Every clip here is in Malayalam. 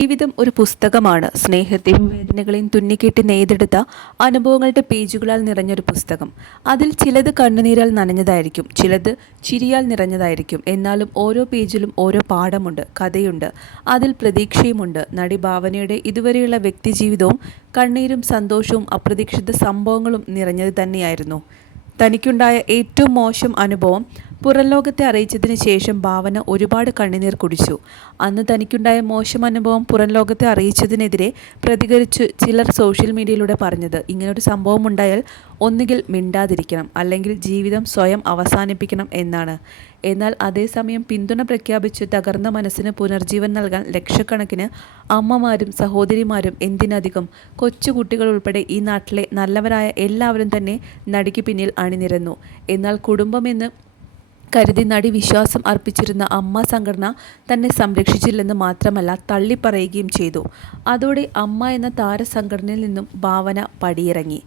ജീവിതം ഒരു പുസ്തകമാണ്. സ്നേഹത്തെയും വേദനകളെയും തുന്നിക്കെട്ടി നെയ്തെടുത്ത അനുഭവങ്ങളുടെ പേജുകളാൽ നിറഞ്ഞൊരു പുസ്തകം. അതിൽ ചിലത് കണ്ണുനീരാൽ നനഞ്ഞതായിരിക്കും, ചിലത് ചിരിയാൽ നിറഞ്ഞതായിരിക്കും. എന്നാലും ഓരോ പേജിലും ഓരോ പാഠമുണ്ട്, കഥയുണ്ട്, അതിൽ പ്രതീക്ഷയുമുണ്ട്. നടി ഭാവനയുടെ ഇതുവരെയുള്ള വ്യക്തിജീവിതവും കണ്ണീരും സന്തോഷവും അപ്രതീക്ഷിത സംഭവങ്ങളും നിറഞ്ഞത് തന്നെയായിരുന്നു. തനിക്കുണ്ടായ ഏറ്റവും മോശം അനുഭവം പുറംലോകത്തെ അറിയിച്ചതിന് ശേഷം ഭാവന ഒരുപാട് കണ്ണുനീർ കുടിച്ചു. അന്ന് തനിക്കുണ്ടായ മോശം അനുഭവം പുറംലോകത്തെ അറിയിച്ചതിനെതിരെ പ്രതികരിച്ചു ചിലർ സോഷ്യൽ മീഡിയയിലൂടെ പറഞ്ഞത്, ഇങ്ങനൊരു സംഭവം ഉണ്ടായാൽ ഒന്നുകിൽ മിണ്ടാതിരിക്കണം, അല്ലെങ്കിൽ ജീവിതം സ്വയം അവസാനിപ്പിക്കണം എന്നാണ്. എന്നാൽ അതേസമയം പിന്തുണ പ്രഖ്യാപിച്ച് തകർന്ന മനസ്സിന് പുനർജീവൻ നൽകാൻ ലക്ഷക്കണക്കിന് അമ്മമാരും സഹോദരിമാരും, എന്തിനധികം കൊച്ചുകുട്ടികൾ ഉൾപ്പെടെ ഈ നാട്ടിലെ നല്ലവരായ എല്ലാവരും തന്നെ നടിക്ക് പിന്നിൽ അണിനിരന്നു. എന്നാൽ കുടുംബമെന്ന് കരുതി നടി വിശ്വാസം അർപ്പിച്ചിരുന്ന അമ്മ സംഘടന തന്നെ സംരക്ഷിച്ചില്ലെന്ന് മാത്രമല്ല തള്ളിപ്പറയുകയും ചെയ്തു. അതോടെ അമ്മ എന്ന താരസംഘടനയിൽ നിന്നും ഭാവന പടിയിറങ്ങി.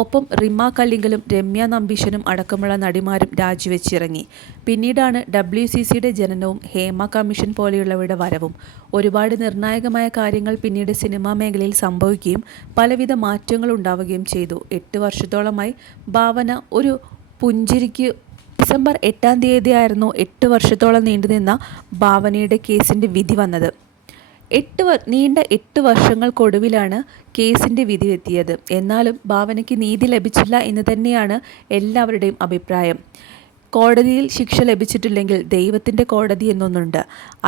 ഒപ്പം റിമ കല്ലിങ്കലും രമ്യ നമ്പീശനും അടക്കമുള്ള നടിമാരും രാജിവെച്ചിറങ്ങി. പിന്നീടാണ് WCCയുടെ ജനനവും ഹേമ കമ്മീഷൻ പോലെയുള്ളവയുടെ വരവും. ഒരുപാട് നിർണായകമായ കാര്യങ്ങൾ പിന്നീട് സിനിമാ മേഖലയിൽ സംഭവിക്കുകയും പലവിധ മാറ്റങ്ങൾ ഉണ്ടാവുകയും ചെയ്തു. 8 വർഷത്തോളമായി ഭാവന ഒരു പുഞ്ചിരിക്ക് ഡിസംബർ 8-ാം തീയതിയായിരുന്നു 8 വർഷത്തോളം നീണ്ടുനിന്ന ഭാവനയുടെ കേസിൻ്റെ വിധി വന്നത്. നീണ്ട 8 വർഷങ്ങൾക്കൊടുവിലാണ് കേസിൻ്റെ വിധി എത്തിയത്. എന്നാലും ഭാവനയ്ക്ക് നീതി ലഭിച്ചില്ല എന്ന് തന്നെയാണ് എല്ലാവരുടെയും അഭിപ്രായം. കോടതിയിൽ ശിക്ഷ ലഭിച്ചിട്ടില്ലെങ്കിൽ ദൈവത്തിൻ്റെ കോടതി എന്നൊന്നുണ്ട്,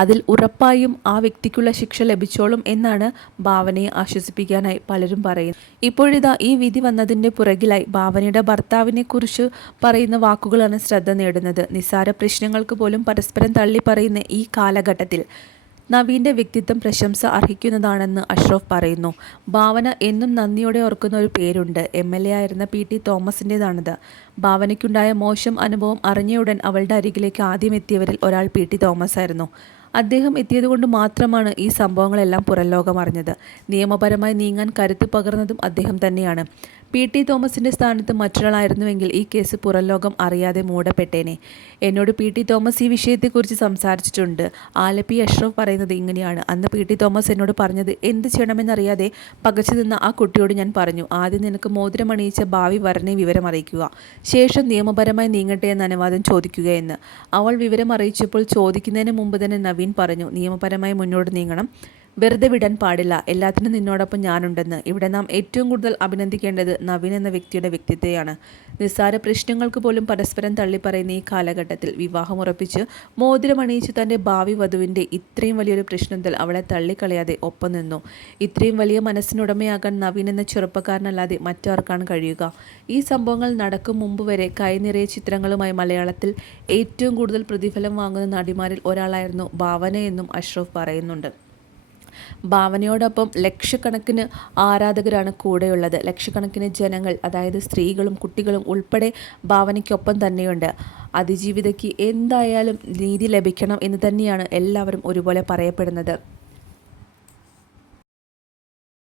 അതിൽ ഉറപ്പായും ആ വ്യക്തിക്കുള്ള ശിക്ഷ ലഭിച്ചോളും എന്നാണ് ഭാവനയെ ആശ്വസിപ്പിക്കാനായി പലരും പറയുന്നത്. ഇപ്പോഴിതാ ഈ വിധി വന്നതിൻ്റെ പുറകിലായി ഭാവനയുടെ ഭർത്താവിനെക്കുറിച്ച് പറയുന്ന വാക്കുകളാണ് ശ്രദ്ധ നേടുന്നത്. നിസ്സാര പ്രശ്നങ്ങൾക്ക് പോലും പരസ്പരം തള്ളി പറയുന്ന ഈ കാലഘട്ടത്തിൽ നവീൻ്റെ വ്യക്തിത്വം പ്രശംസ അർഹിക്കുന്നതാണെന്ന് അഷ്റഫ് പറയുന്നു. ഭാവന എന്നും നന്ദിയോടെ ഓർക്കുന്ന ഒരു പേരുണ്ട്. MLA ആയിരുന്ന PT തോമസിൻ്റേതാണിത്. ഭാവനയ്ക്കുണ്ടായ മോശം അനുഭവം അറിഞ്ഞയുടൻ അവളുടെ അരികിലേക്ക് ആദ്യം എത്തിയവരിൽ ഒരാൾ PT തോമസ് ആയിരുന്നു. അദ്ദേഹം എത്തിയതുകൊണ്ട് മാത്രമാണ് ഈ സംഭവങ്ങളെല്ലാം പുറംലോകം അറിഞ്ഞത്. നിയമപരമായി നീങ്ങാൻ കരുത്ത് പകർന്നതും അദ്ദേഹം തന്നെയാണ്. PT തോമസിൻ്റെ സ്ഥാനത്ത് മറ്റൊരാളായിരുന്നുവെങ്കിൽ ഈ കേസ് പുറംലോകം അറിയാതെ മൂടപ്പെട്ടേനെ. എന്നോട് PT തോമസ് ഈ വിഷയത്തെക്കുറിച്ച് സംസാരിച്ചിട്ടുണ്ട്. ആലപ്പി അഷ്റഫ് പറയുന്നത് ഇങ്ങനെയാണ്. അന്ന് PT തോമസ് എന്നോട് പറഞ്ഞത്, എന്ത് ചെയ്യണമെന്നറിയാതെ പകച്ചു നിന്ന ആ കുട്ടിയോട് ഞാൻ പറഞ്ഞു, ആദ്യം നിനക്ക് മോതിരമണിയിച്ച ഭാവി വരനെ വിവരം അറിയിക്കുക, ശേഷം നിയമപരമായി നീങ്ങട്ടെ എന്ന അനുവാദം ചോദിക്കുക എന്ന്. അവൾ വിവരം അറിയിച്ചപ്പോൾ ചോദിക്കുന്നതിന് മുമ്പ് തന്നെ നവീൻ പറഞ്ഞു, നിയമപരമായി മുന്നോട്ട് നീങ്ങണം, വെറുതെ വിടാൻ പാടില്ല, എല്ലാത്തിനും നിന്നോടൊപ്പം ഞാനുണ്ടെന്ന്. ഇവിടെ നാം ഏറ്റവും കൂടുതൽ അഭിനന്ദിക്കേണ്ടത് നവീൻ എന്ന വ്യക്തിയുടെ വ്യക്തിത്വയാണ്. നിസ്സാര പ്രശ്നങ്ങൾക്ക് പോലും പരസ്പരം തള്ളിപ്പറയുന്ന ഈ കാലഘട്ടത്തിൽ വിവാഹം ഉറപ്പിച്ച് മോതിരമണിയിച്ച് തൻ്റെ ഭാവി വധുവിൻ്റെ ഇത്രയും വലിയൊരു പ്രശ്നത്തിൽ അവളെ തള്ളിക്കളയാതെ ഒപ്പം നിന്നു. ഇത്രയും വലിയ മനസ്സിനുടമയാകാൻ നവീൻ എന്ന ചെറുപ്പക്കാരനല്ലാതെ മറ്റാർക്കാണ് കഴിയുക? ഈ സംഭവങ്ങൾ നടക്കും മുമ്പ് വരെ കൈനിറയ ചിത്രങ്ങളുമായി മലയാളത്തിൽ ഏറ്റവും കൂടുതൽ പ്രതിഫലം വാങ്ങുന്ന നടിമാരിൽ ഒരാളായിരുന്നു ഭാവന എന്നും അഷ്റഫ് പറയുന്നുണ്ട്. ഭാവനയോടൊപ്പം ലക്ഷക്കണക്കിന് ആരാധകരാണ് കൂടെയുള്ളത്. ലക്ഷക്കണക്കിന് ജനങ്ങൾ, അതായത് സ്ത്രീകളും കുട്ടികളും ഉൾപ്പെടെ ഭാവനയ്ക്കൊപ്പം തന്നെയുണ്ട്. അതിജീവിതയ്ക്ക് എന്തായാലും നീതി ലഭിക്കണം എന്ന് തന്നെയാണ് എല്ലാവരും ഒരുപോലെ പറയപ്പെടുന്നത്.